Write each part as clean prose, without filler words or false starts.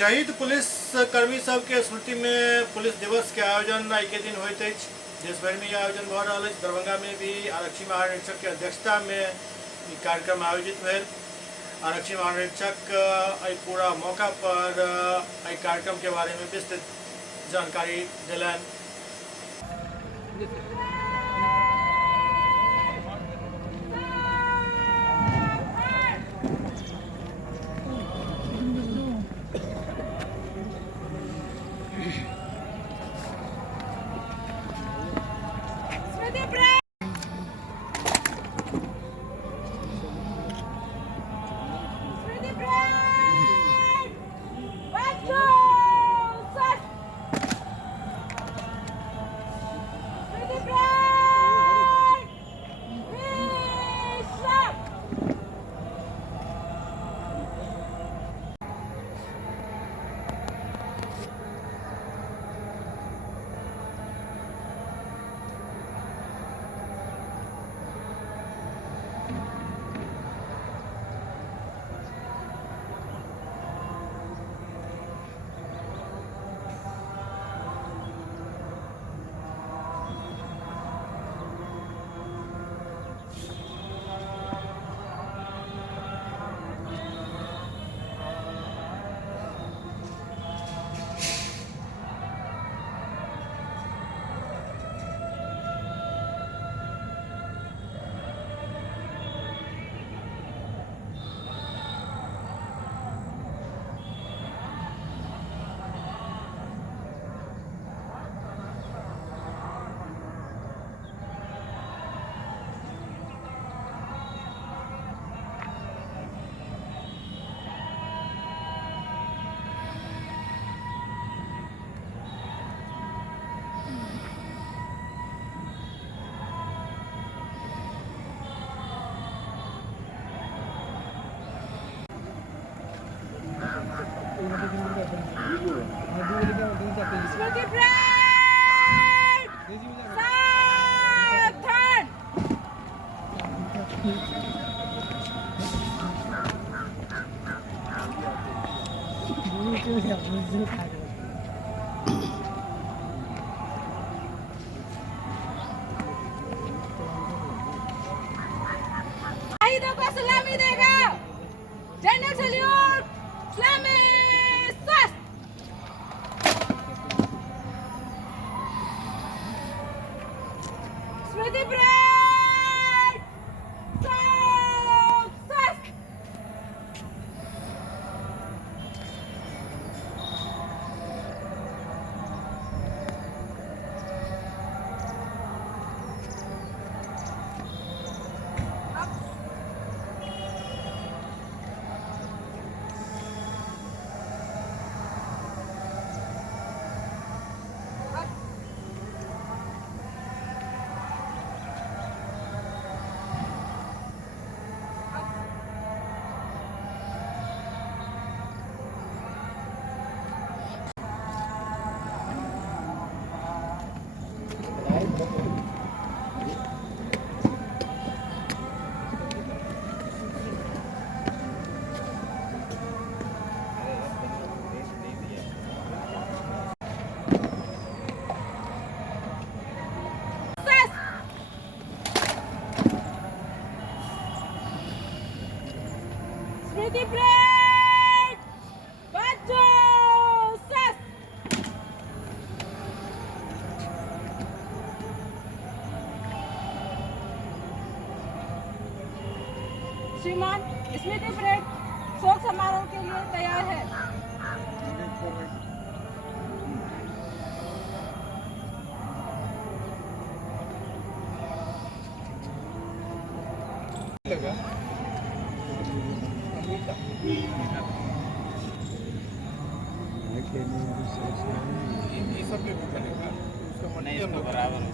शहीद पुलिस कर्मी सबके स्मृति में पुलिस दिवस के आयोजन आई के दिन होते देश भर में यह आयोजन भ रहा है। दरभंगा में भी आरक्षी महानिरीक्षक के अध्यक्षता में कार्यक्रम आयोजित भेल। आरक्षी महानिरीक्षक पूरा मौका पर कार्यक्रम के बारे में विस्तृत जानकारी दिलन। स्मृति परेड सावधान। शहीदों को सलामी देगा। जनरल सल्यूट सलामी। स्मृति परेड सक्सेस। स्मृति परेड बच्चों सस। श्रीमान स्मृति परेड शोक समारोह के लिए तैयार है। ये सब पे भी चलेगा, उसका नहीं इसको बराबर है।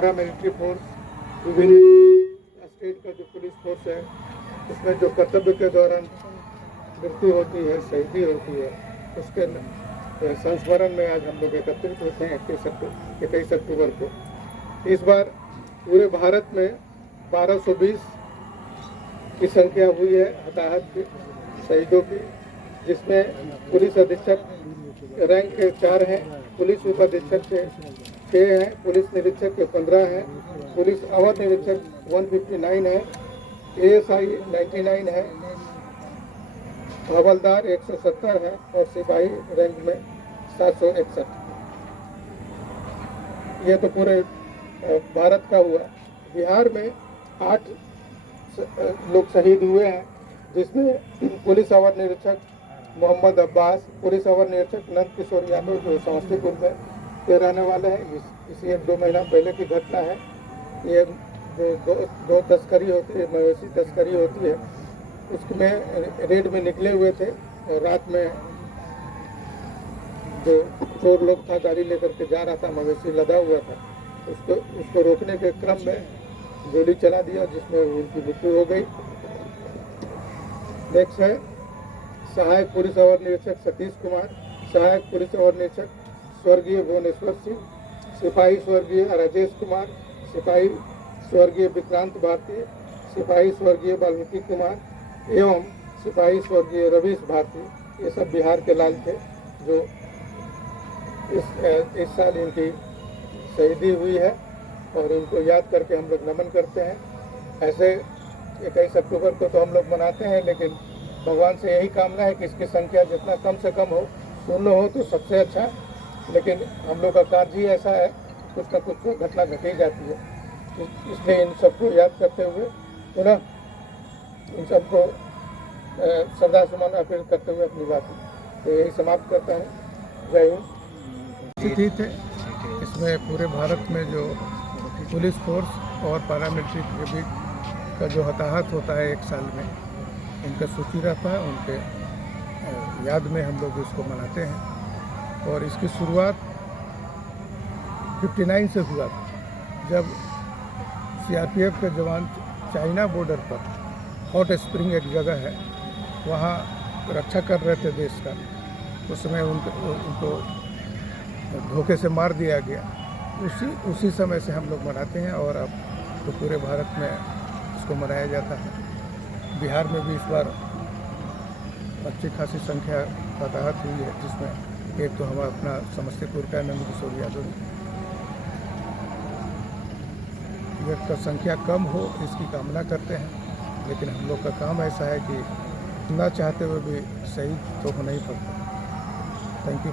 पारा मिलिट्री फोर्स, विभिन्न स्टेट का जो पुलिस फोर्स है, उसमें जो कर्तव्य के दौरान मृत्यु होती है, शहीदी होती है, उसके संस्मरण में आज हम लोग एकत्रित होते हैं 21 अक्टूबर को। इस बार पूरे भारत में 1220 की संख्या हुई है हताहत की, शहीदों की, जिसमें पुलिस अधीक्षक रैंक के 4 हैं, पुलिस उप अधीक्षक के 6 हैं, पुलिस निरीक्षक के 15 हैं, पुलिस अवर निरीक्षक 159 है, ASI 99 है, हवलदार 170 है और सिपाही रैंक में 761। ये तो पूरे भारत का हुआ। बिहार में 8 लोग शहीद हुए हैं, जिसमें पुलिस अवर निरीक्षक मोहम्मद अब्बास, पुलिस अवर निरीक्षक नंद किशोर यादव जो समस्तीपुर में के रहने वाले हैं। इसी 1-2 महीना पहले की घटना है। ये जो दो तस्करी होती है, मवेशी तस्करी होती है, उसमें रेड में निकले हुए थे और रात में जो चोर लोग था गाड़ी लेकर के जा रहा था, मवेशी लदा हुआ था, उसको रोकने के क्रम में गोली चला दिया, जिसमें उनकी मृत्यु हो गई। नेक्स्ट है सहायक पुलिस अवर निरीक्षक सतीश कुमार, सहायक पुलिस अवर निरीक्षक स्वर्गीय भुवनेश्वर सिंह, सिपाही स्वर्गीय राजेश कुमार, सिपाही स्वर्गीय विक्रांत भारती, सिपाही स्वर्गीय वाल्मीकि कुमार एवं सिपाही स्वर्गीय रवीश भारती। ये सब बिहार के लाल थे जो इस साल इनकी शहीदी हुई है और इनको याद करके हम लोग नमन करते हैं। ऐसे 21 अक्टूबर को तो हम लोग मनाते हैं, लेकिन भगवान से यही कामना है कि इसकी संख्या जितना कम से कम हो, 0 हो तो सबसे अच्छा। लेकिन हम लोग का कार्य ही ऐसा है, कुछ न कुछ घटना घटी जाती है, इसलिए इन सबको याद करते हुए पुनः इन सबको श्रद्धा सुमन अर्पित करते हुए अपनी बात तो यही समाप्त करता हूँ। जय हिंद। स्थिति थे इसमें पूरे भारत में जो पुलिस फोर्स और पैरामिलिट्री के बीच का जो हताहत होता है 1 साल में, इनका सूची रहता है, उनके याद में हम लोग इसको मनाते हैं। और इसकी शुरुआत 59 से हुआ था, जब CRPF के जवान चाइना बॉर्डर पर हॉट स्प्रिंग एक जगह है, वहाँ रक्षा कर रहे थे देश का। उस समय उनको धोखे से मार दिया गया। उसी समय से हम लोग मनाते हैं और अब तो पूरे भारत में इसको मनाया जाता है। बिहार में भी इस बार अच्छी खासी संख्या हताहत हुई है, जिसमें एक तो हमारा अपना समस्तीपुर का नंद किशोर यादव। यह संख्या कम हो इसकी कामना करते हैं, लेकिन हम लोग का काम ऐसा है कि ना चाहते हुए भी शहीद तो होना ही पड़ता है। Thank you.